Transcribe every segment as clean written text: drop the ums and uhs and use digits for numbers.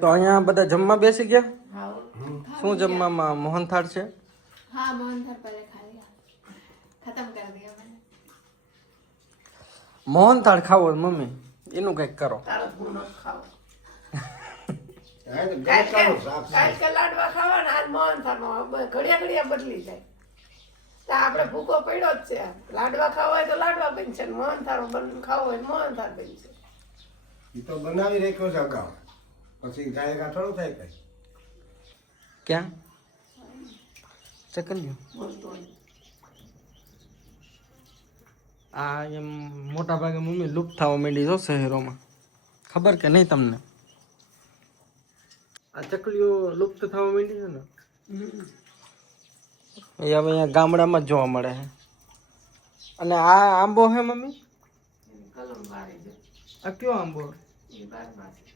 તો અહીંયા બધા જમવા બેસી ગયા. હા શું જમવામાં મોહનથાળ છે? हाँ मोहनथाल पहले खा लिया, खत्म कर दिया मैंने। મોહનથાળ ખાવો હોય મમ્મી એનું કંઈક કરો. तारा पूर्ण खाओ। હા તો काट ગળકાનું શાક છે. के लाडवा खावा ने आज मोहनथाल में घड़िया घड़िया बदली जाए। तो આપણે ભૂકો પડ્યો જ છે. લાડવા ખાવા હોય તો લાડવા બનશે, મોહનથાળ ખાવો હોય મોહનથાળ બનશે. ઈ તો બનાવી રાખ્યો છે અગાઉ, પછી ગાયકા થોડું થાય કઈ. ક્યાં ચકલ્યું? આ એમ મોટા ભાગે મમ્મી લુપ્ત થવા માંડી છો શહેરોમાં, ખબર કે નહીં તમને? આ ચકલીઓ લુપ્ત થવા માંડી છે ને એ હવે અહીંયા ગામડામાં જ જોવા મળે છે. અને આ આંબો હે મમ્મી? કલમ બારે છે આ કયો આંબો? એ બારમાસી.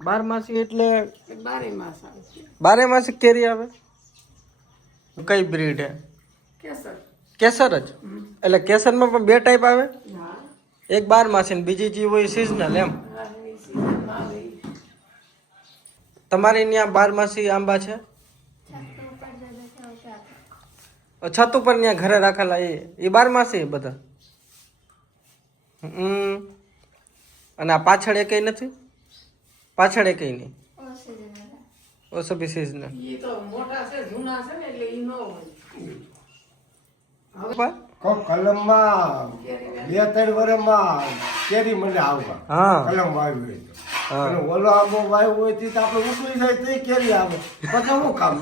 બારમાસી એટલે એ બારે માસ આવે છે. બારે માસી કેરી આવે? કઈ બ્રીડ હે? કેસર. કેસર જ? એટલે કેસરમાં પણ બે ટાઈપ આવે, હા એક બારમાસી ને બીજી જે હોય સિઝનલ એમ. તમારે ત્યાં બારમાસી આંબા છે? છત ઉપર ત્યાં ઘરે રાખેલા એ બારમાસી બધા? અને આ પાછળ એકેય નથી? પાછળ એકેય નહીં? ઓસબી સિઝનલ. એ તો મોટા છે, જૂના છે ને એટલે ઈ નો હોય. કોક કલમમાં 2-3 વર્ષમાં કેરી મને આવવા હા કલમ વાવ્યું હોય તો. હા. અને ઓલો આંબો વાવ્યો હોય તો આપણે ઉકળી જાય તો કેરી આવે, પછી શું કામ?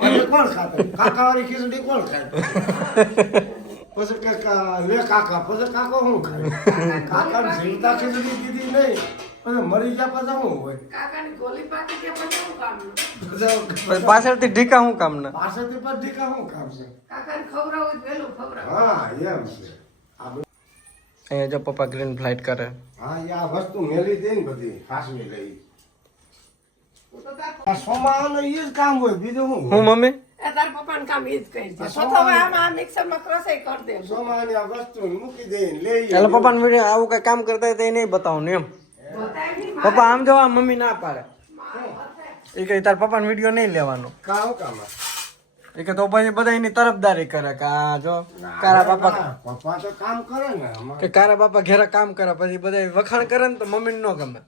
પછી કોણ ખાતો? કાકાવાળી ખીચડી કોણ ખાય? પછી કે લે કાકા, પછી કાકો શું ખાય? કાકાને જીવતા ખીચડી દીધી નહીં, પછી મરી ગયા પછી શું હોય? કાકાની ગોલી પાકી કે પછી શું કામનું? પછી પાછળથી ઢીકા શું કામના? પાછળથી પણ ઢીકા શું કામ છે? કાકાને ખવડાવું જ વહેલું ખવડાવું. હા એમ છે. આ બધું- અહીંયા જો પપ્પા ગ્રીન ફ્લાઇટ કરે. હા એ આ વસ્તુ મેલી દે ને બધી હાસવી લઈ. હું તો તાર આ સોમાવાનું ઈ જ કામ હોય, બીજું શું હું હોય? મમ્મી? એ તાર પપ્પાનું કામ ઈ જ કરી છે. આ તો હવે આમાં આ મિક્સરમાં ક્રોસાઈ કરી દે. સોમાની આ વસ્તુ મૂકી દે ને લઈ એટલે પપ્પાને વિડીયો આવું કઈ કામ કરતા હોય તો એ નહીં બતાવું ને એમ. બતાય નહીં. પપ્પા આમ જો આ મમ્મી ના પાડે એ કે તાર પપ્પાનો વિડીયો નહીં લેવાનો. કામ કામ એ કે તો પછી બધા એની તરફદારી કરે કે આ જો કારા બાપા પપ્પા તો કામ કરે ને અમારે. કે કારા બાપા ઘેરા કામ કરે પછી બધા વખાણ કરે ને તો મમ્મીને ન ગમે.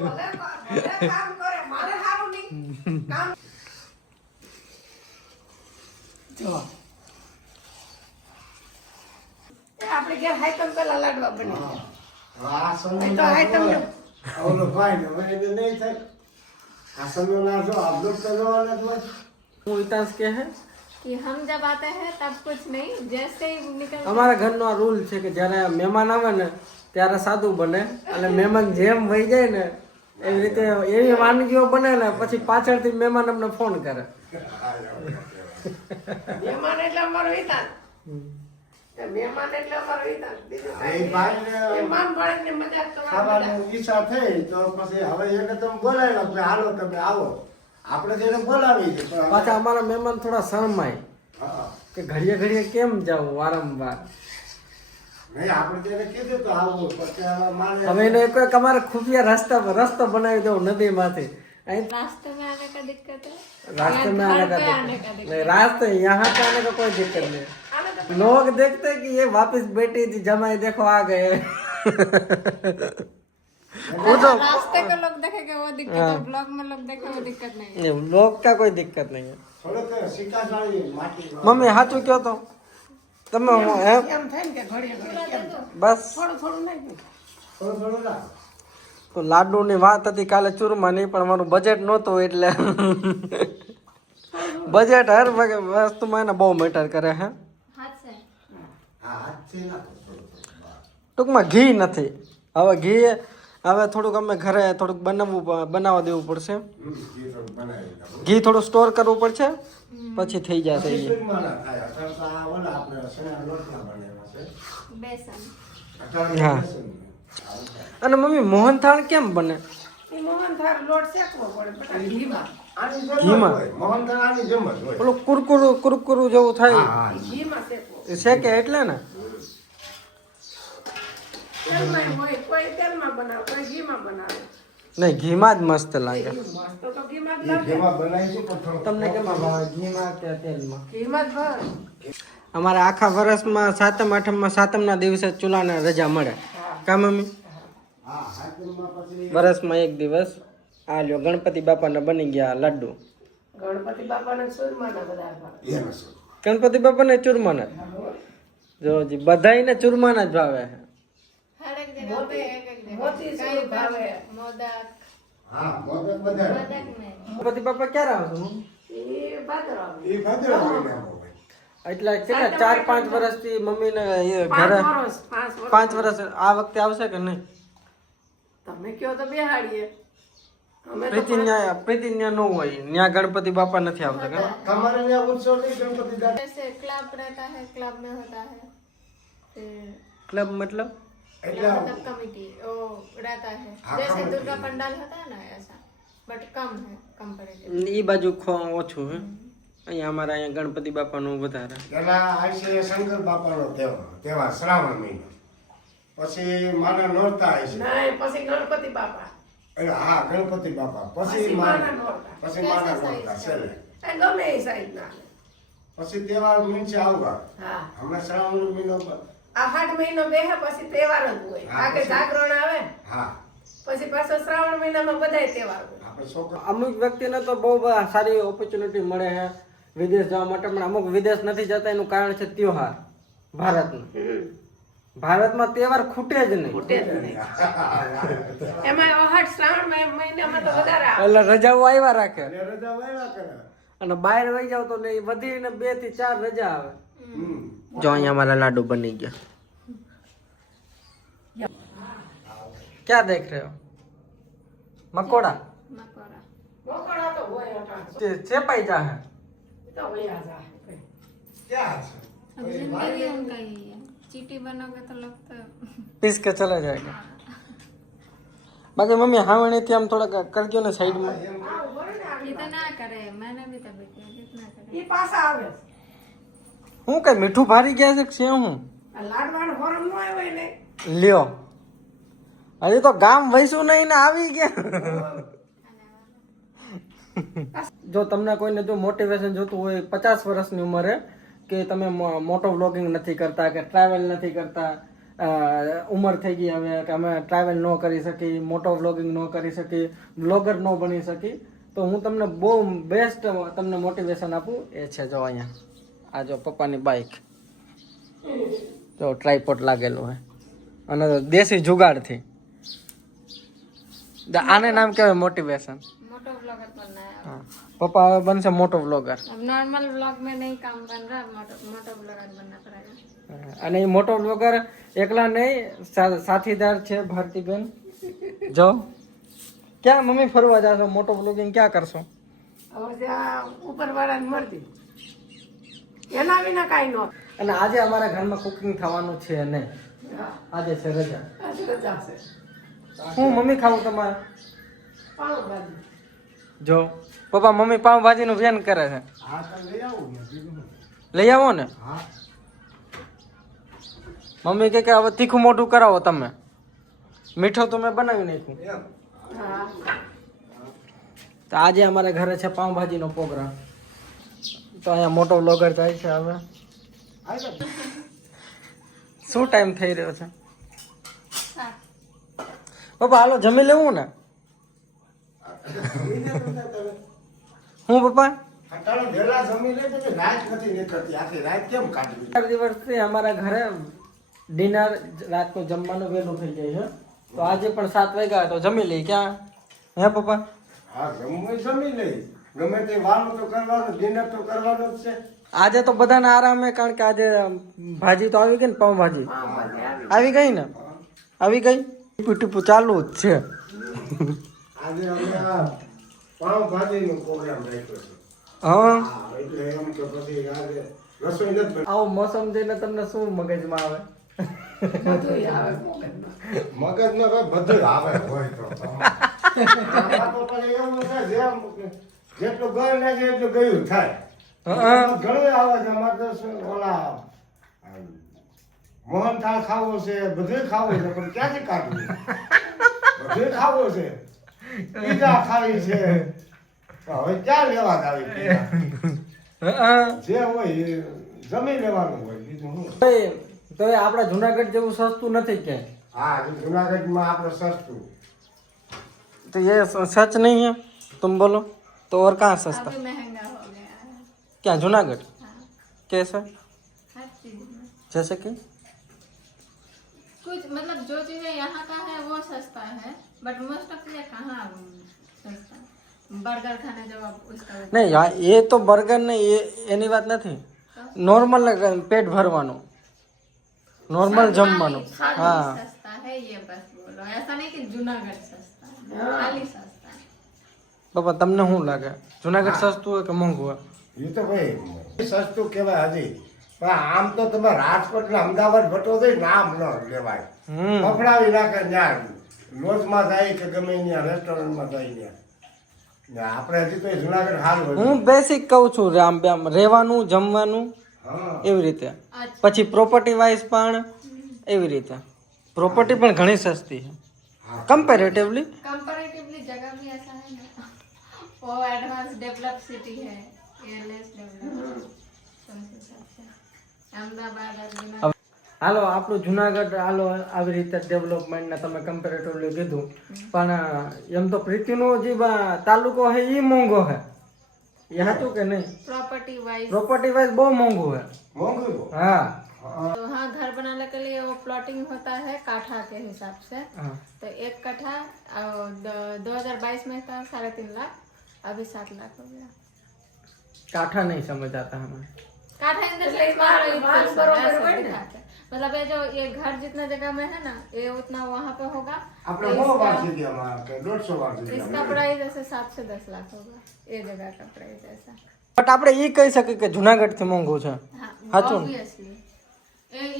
ભલે કામ કરે, મારે સારું નહીં. કામ જો એ આપણે ઘેર હાઈકમ પેલા લાડવા બની આ એ સમય તો હાઈકમ ને ઓલો ભાઈ ને હવે એને નહીં થાય. આ સમય ના જો આ બ્લોક તો જોવાના જ હોય. હું હિતાંશ કે હે कि हम जब आते हैं तब कुछ नहीं, जैसे ही निकल અમારા ઘરનો આ રૂલ છે કે જ્યારે મહેમાન આવે ને ત્યારે સાદું બને અને મહેમાન જેમ વહી જાય ને એવી રીતે એવી વાનગીઓ બને ને પછી પાછળથી મહેમાન અમને ફોન કરે. મહેમાન એટલે અમારો હિતાન. મહેમાન એટલે અમારો હિતાન. બીજું એ કાંઈ ભાઈને નહીં. મહેમાન પડે ને મજાક કરવાની મજા. ખાવાની ઈચ્છા થઈ તો પછી હવે એને તમે બોલાવ્યા કે હાલો તમે આવો. આપણે તેને બોલાવી છે પણ પાછા અમારા મહેમાન થોડા શરમાય હા કે ઘડીએ ઘડીએ કેમ જાવું વારંવાર. નહીં આપણે તેને કીધું તો આવું પછી હવે મારે હવે એને એક અમારે ખુફિયા રસ્તો બનાવી દઉં નદીમાંથી. અહીં रास्ते में आने का दिक्कत है, रास्ते में आने का आने का दिक्कत नहीं, रास्ते यहाँ पे आने का कोई दिक्कत नहीं. लोग देखते हैं कि ये वापस बेटी थी जमाई देखो आ गए. वो तो रास्ते को लोग देखेंगे वो दिक्कत है, ब्लॉग में लोग देखे वो दिक्कत नहीं है. लोग का कोई दिक्कत नहीं है. થોડોક સિક્કાશાળી માટી મમ્મી સાચું કહો તો તમે એમ એમ થાય ને કે ઘડીએ ઘડીએ કેમ થાય? બસ થોડું થોડું નહીં. થોડું થોડું રાખ. તો લાડુની વાત હતી કાલે ચૂરમા નહીં પણ મારું બજેટ નહોતું એટલે બજેટ હર વસ્તુમાં એને બહુ મેટર કરે હે. हाथ से હા હાથથી નાખો થોડું થોડું બહાર. ટૂંકમાં ઘી નથી. હવે ઘી હવે થોડુંક અમે ઘરે થોડુંક બનાવવા દેવું પડશે. ઘી થોડું બનાવી નાખો. ઘી થોડું સ્ટોર કરવું પડશે પછી થઈ જશે એ. ખીચડીમાં ના થાય. અત્યારે તો આ ઓલા આપણે શેના લોટના બનાવ્યા છે. बेसन અત્યારે હા. બેસન. આવું થાય. અને મમ્મી મોહનથાળ કેમ બને? એ મોહનથાળ લોટ શેકવો પડે બટા ઘીમાં. આની જેમ જ ઘીમાં? હોય. મોહનથાળ આની જેમ જ હોય. પેલું કુરકુરું જેવું થાય હા, ઘીમાં શેકવો. એ શેકે એટલે ને. તેલમાં હોય, કોઈ તેલમાં બનાવે, કોઈ ઘીમાં બનાવે. નહીં ઘીમાં જ મસ્ત લાગે મસ્ત તો ઘીમાં જ એ લાગે. જેમાં બનાવી છે પણ થોડો તમને કેમાં ભાવે ઘીમાં કે તેલમાં ઘીમાં જ ભાવે. અમારા આખા વર્ષમાં સાતમ આઠમમાં સાતમના દિવસે ચૂલાને રજા મળે કા મમ્મી હા હાથમાં પછી વર્ષમાં એક દિવસ આ લ્યો ગણપતિ બાપાને બની ગયા લડ્ડુ ગણપતિ બાપાના સુરમાના બધા ભાવે. એનો શું ગણપતિ બાપાને ચૂરમાના જોજી બધાયને ચૂરમાના જ ભાવે હરેક દિન અમે એક એક દિન મોતી કઈ સૂર ભાવે. મોદક હા મોદક બધા મોદક ને ગણપતિ બાપા ક્યારે આવશે એ ભાદરવામાં. એ ભાદરવા મહિનામાં હોય. એટલે કેટલા 4-5 વર્ષથી મમ્મીને એ પાંચ ઘરે વર્ષ, 5 વર્ષ આ વખતે આવશે કે નહીં તમે કયો તો બેહાડીએ. અમે તો પ્રીતિ ન્યા ન હોય ન્યા ગણપતિ બાપા નથી આવતા કે તમારે ત્યાં ઉત્સવ નહીં ગણપતિ દાદા जैसे क्लब रहता है क्लब में होता है फिर ક્લબ મતલબ એટલે मतलब कमिटी वो रहता है हाँ, जैसे committee। दुर्गा पंडाल होता है ना ऐसा बट कम है कंपेरेटिव ઈ બાજુ ઓછું હે અહીંયા અમારા અહીંયા ગણપતિ બાપાનું વધારે પેલા આવશે શંકર બાપાનો તહેવાર શ્રાવણ મહિનો પછી માના નોરતા આવશે નહીં, પછી ગણપતિ બાપા. હા ગણપતિ બાપા પછી પછી માના માના નોરતા. પછી માના નોરતા છેલ્લે એ ગમે એ સાઈડના. પછી તહેવાર મીન્સ આવવા હા. હમણાં શ્રાવણ મહિનો આષાઢ મહિનો બેહે પછી તહેવાર જ હોય. હા, આગે પછી- જાગરણ આવે હા પછી પાછો શ્રાવણ મહિનામાં બધાય તહેવાર હોય. આપણે છોકરા અમુક વ્યક્તિને તો બહુ સારી ઓપોર્ચ્યુનિટી મળે છે વિદેશ જવા માટે પણ અમુક વિદેશ નથી જતા એનું કારણ છે ત્યોહાર ભારતનું ભારતમાં તહેવાર ખૂટે જ નહીં ખૂટે જ નહીં. એમાં આષાઢ શ્રાવણ મહિનામાં તો વધારે આવે. એટલે રજાઓ આવ્યા રાખે અને રજા વાયવા કરે અને બહાર વહી જાવ તો ને ઈ વધીને 2 થી 4 રજા આવે હમ જો અહીંયા અમારા લાડુ બની ગયા क्या देख रहे हो मकोड़ा मकोड़ा મોકળા તો હોય અટાણ. चेपाई जा है તો વયા જાય. ક્યાં છે अब जिंदगी उनका ही है चीटी बनोगे तो लगता है पीस के चला जाएगा बाकी मम्मी हावणी थी हम थोड़ा कर दो ना साइड में આવું ભરે ને આવી. कितना करे मैंने भी तभी किया कितना करे ઈ પાછા આવે. હું કઈ મીઠું ભારી ગયા છે કે શું હું આ લાડવાનો ફોરમ નો આવ્યો ને. લ્યો હજી તો ગામ વૈસું નહીં ને આવી ગયા જો તમને કોઈને જો મોટિવેશન જોતું હોય 50 વર્ષની ઉંમરે કે તમે મોટો વ્લોગિંગ નથી કરતા કે ટ્રાવેલ નથી કરતા ઉંમર થઈ ગઈ હવે કે અમે ટ્રાવેલ ન કરી શકી મોટો વ્લોગિંગ ન કરી શકી બ્લોગર ન બની શકી તો હું તમને બહુ બેસ્ટ તમને મોટિવેશન આપું એ છે જો અહીંયા આ જો પપ્પાની બાઇક જો ટ્રાયપોડ લાગેલું હે અને દેશી જુગાડથી આને નામ કહેવાય મોટિવેશન मोटो ब्लॉगर बनना है हाँ पप्पा હવે બનશે મોટો વ્લોગર अब नॉर्मल ब्लॉग में नहीं काम बन रहा मोटो मोटो ब्लॉगर बनना पड़ेगा અને એ મોટો વ્લોગર એકલા નહીં સાથીદાર છે ભારતીબેન જો ક્યાં મમ્મી ફરવા જાશો મોટો વ્લોગિંગ ક્યાં કરશો હવે ત્યાં ઉપરવાળાની મરજી. એના વિના કાંઈ ન. અને આજે અમારા ઘરમાં કુકિંગ થવાનું છે નહીં આજે છે રજા આજે રજા છે. હું મમ્મી ખાવું તમારે પાવભાજી. જો પપ્પા મમ્મી પાવભાજીનું વ્યન કરે છે હા તો લઈ આવું ને બીજું શું? લઈ આવો ને હા મમ્મી કે હવે તીખું મોઢું કરાવો તમે મીઠો તો મેં બનાવી નાખ્યું એમ હા. તો આજે અમારા ઘરે છે પાવભાજીનો પ્રોગ્રામ તો અહીંયા મોટો વ્લોગર જાય છે હવે શું ટાઈમ થઈ રહ્યો છે પપ્પા હાલો જમી લેવું ને હું પપ્પા અટાણે વહેલા જમી લે તો રાત નથી નીકળતી આખી રાત કેમ કાઢવી 4 દિવસથી અમારા ઘરે ડિનર રાતનું જમવાનું વહેલું થઈ જાય છે તો આજે પણ 7 વાગ્યા તો જમી લઈ ક્યાં હે પપ્પા હા જમવું જમી લઈ ગમે તે વાનું તો કરવાનું ડિનર તો કરવાનું જ છે આજે તો બધાને આરામ હે કારણ કે આજે ભાજી તો આવી ગઈ ને પાવભાજી આવી ગઈ ને આવી ગઈ ટીપુ ટીપુ ચાલુ જ છે આજે અમે આ પાવભાજીનો પ્રોગ્રામ રાખ્યો છે હા હા એટલે એમ કે પછી આજે રસોઈ નથી બની. આવો મોસમ જોઈને તમને શું મગજમાં આવે બધુંય આવે મગજમાં. મગજમાં ભાઈ બધું આવે હોય તો આમાં તો પછી એવું છે જેમ જેટલું ગયું લાગે એટલું ગયું થાય હા. ઘણું આવે છે અમારે તો શું ઓલા મોહનથાળ ખાવો છે બધું ખાવું છે પણ ક્યાંથી કાઢવું બધું ખાવું છે પીઝા ખાવી છે તો હવે ક્યાં લેવા આવી પીઝા? હા. જે હોય એ જમી લેવાનું હોય બીજું શું. તો એ આપણા જુનાગઢ જેવું સસ્તું નથી ક્યાંય. હા જુનાગઢમાં આપણે સસ્તું. तो ये सच नहीं है, तुम बोलो तो और कहाँ सस्ता? अभी महंगा हो गया है। क्या जूनागढ़? हाँ, कैसा? हर चीज में जैसे कि कुछ मतलब जो चीजें यहाँ का है वो सस्ता है, बट मोस्ट ऑफ ये कहाँ सस्ता। बर्गर खाने जब आप उसका नहीं यार, ये तो बर्गर नहीं, ये એની વાત નથી. નોર્મલ પેટ ભરવાનું, નોર્મલ જમવાનું. खाली હા सस्ता है, ये बस बोलो। ऐसा नहीं कि जूनागढ़ सस्ता है, खाली सस्ता है। બાપા તમને શું લાગે જુનાગઢ સસ્તું હોય કે મોંઘું હોય? એ તો ભાઈ સસ્તું કહેવાય હજી, પણ આમ તો તમે રાજકોટ ને અમદાવાદ ભટો દઈ નામ ન લેવાય. કપડાવી નાખે ત્યાં લોજમાં જાય કે ગમે ત્યાં રેસ્ટોરન્ટમાં જાય ત્યાં. ને આપણે હજી તો જુનાગઢ હાલ હોય. હું બેસિક કહું છું, આમ રહેવાનું જમવાનું હા એવી રીતે. अच्छा, પછી પ્રોપર્ટી વાઇઝ પણ એવી રીતે. પ્રોપર્ટી પણ ઘણી સસ્તી છે કમ્પેરેટિવલી. कंपैरेटिवली जगह भी ऐसा है ना, वो एडवांस डेवलप सिटी है, ये लेस डेवलप तो उस हिसाब से अहमदाबाद और जूनागढ़। હાલો આપણું જુનાગઢ હાલો આવી રીતે ડેવલપમેન્ટને તમે કમ્પેરેટિવલી કીધું, પણ એમ તો પ્રીતિનો જે તાલુકો છે એ મોંઘો છે, એ સાચું કે નહીં? प्रॉपर्टी वाइज પ્રોપર્ટી વાઇઝ બહુ મોંઘું છે. મોંઘું. હા तो हाँ, घर बनाने के लिए वो प्लॉटिंग होता है काठा के हिसाब से। हाँ तो एक कट्ठा 2022 में था 3.5 लाख, अभी 7 लाख हो गया। काठा नहीं समझ आता हमें. काठा इन द એટલે सेंस માલ બરોબર હોય ને. मतलब ये जो ये घर जितना जगह में है ना, ये उतना वहाँ पे होगा। આપણે 100 વાર જગ્યામાં કે 150 વાર इसका જગ્યામાં. प्राइस ऐसे 7 से 10 लाख होगा, ये जगह का प्राइस ऐसा। બટ આપણે એ કહી શકીએ કે જુનાગઢથી મોંઘું છે. हाँ, हाँ, ऑब्वियसली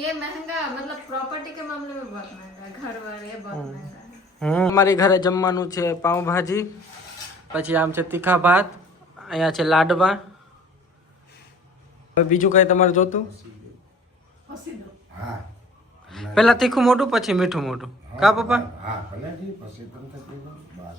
ये महंगा, मतलब प्रॉपर्टी के मामले में बहुत महंगा है, घर वाले ये बहुत महंगा है। અમારી ઘરે જમવાનું છે પાઉંભાજી, પછી આમ છે તીખા ભાત, અહીંયા છે લાડવા. હવે બીજું કઈ તમારે જોતું? હા પહેલા તીખું મોટું પછી મીઠું મોટું. કા પપ્પા? હા ભલે જી પછી તમે તકલીફ બસ.